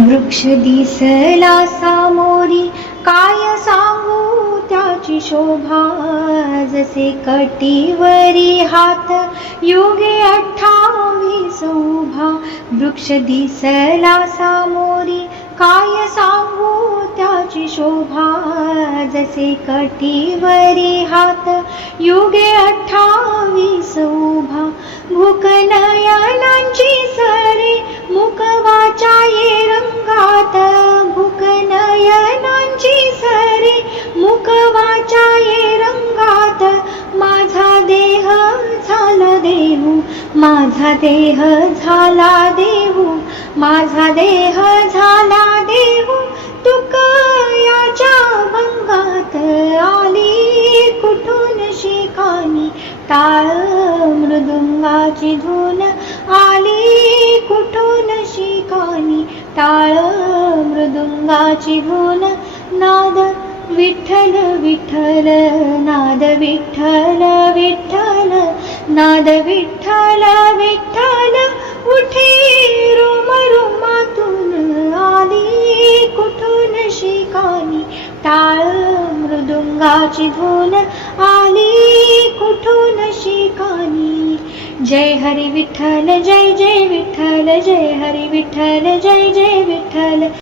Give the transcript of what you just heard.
वृक्ष दिसला सामोरी, काय सांगू त्याची शोभा. जसे कटीवरी हात, योगे 28 उभा. वृक्ष दिसला सामोरी, काय सांगू त्याची शोभा. जसे कटीवरी हात, योगे 28 उभा. भूक नयनांची सरे, मुखवाचा ये रंगात. भूक नयनांची सरे, मुखवाचा ये रंगात. माझा देह झाला देहू, माझा देह झाला देहू, माझा देह झाला देहू. तुक याच्या भंगात आली कुठून शिकानी. टाळ मृदुंगाची धून आली कुठून शिकानी. टाळ मृदुंगाची धून. नाद विठ्ठल विठ्ठल, नाद विठ्ठल विठ्ठल, नाद विठ्ठल विठ्ठल. उठे रोम रोमातून आली कुठून शिकानी. टाळ मृदुंगाची धून आली कुठून शिकानी. जय हरी विठ्ठल, जय जय विठ्ठल, जय हरी विठ्ठल, जय जय विठ्ठल.